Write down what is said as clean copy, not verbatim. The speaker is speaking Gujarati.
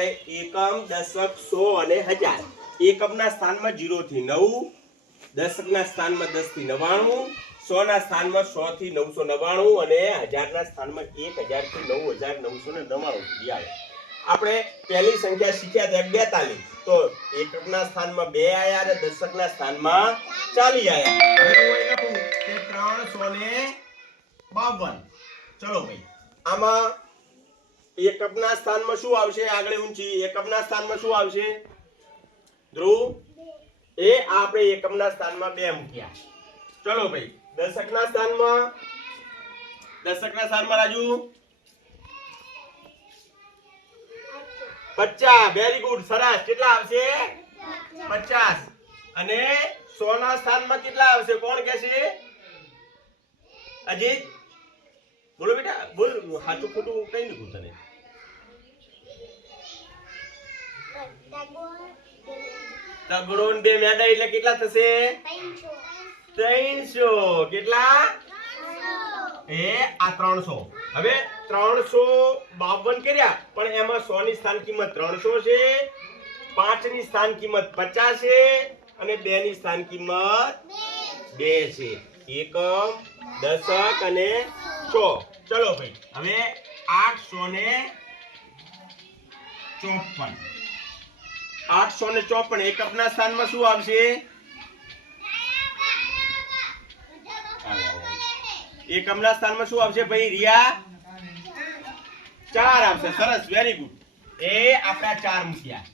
આપણે એકમ, દશક, સો અને હજાર. એકમના સ્થાનમાં 0 થી 9, દશકના સ્થાનમાં 10 થી 99, સોના સ્થાનમાં 100 થી 999 અને હજારના સ્થાનમાં 1000 થી 9999 સુધી આવે. આપણે પહેલી સંખ્યા શીખ્યા હતા 42, તો એકમના સ્થાનમાં 2 આયા અને દશકના સ્થાનમાં 40 આયા. હવે હું લખું કે 352. ચલો ભાઈ, આમાં એકમના સ્થાનમાં શું આવશે? આગળ ઊંચી એકમના સ્થાનમાં શું આવશે? ધ્રુવ, એ આપણે એકમના સ્થાનમાં 2 મૂક્યા. ચલો ભાઈ, દશકના સ્થાનમાં રાજુ 50. વેરી ગુડ, સરસ. કેટલા આવશે? 50. અને 100 ના સ્થાનમાં કેટલા આવશે? કોણ કહેશે? અજીત, બોલો બેટા, બોલ. સાચું ખોટું કઈ નહીં તને. તગડો ને 2 મેડા એટલે કેટલા થશે? 300. કેટલા? આ 300. હવે 352 કર્યા, પણ એમાં 100 ની સ્થાન કિંમત 300 છે, 5 ની સ્થાન કિંમત 50 છે અને 2 ની સ્થાન કિંમત 2 છે. એકમ, દશક અને 100. ચલો ભાઈ, હવે 854. 854 એકમના સ્થાનમાં શું આવશે? એકમના સ્થાનમાં શું આવશે ભાઈ? રિયા 4 આવશે. સરસ, વેરી ગુડ. એ આપણા 4 મૂક્યા.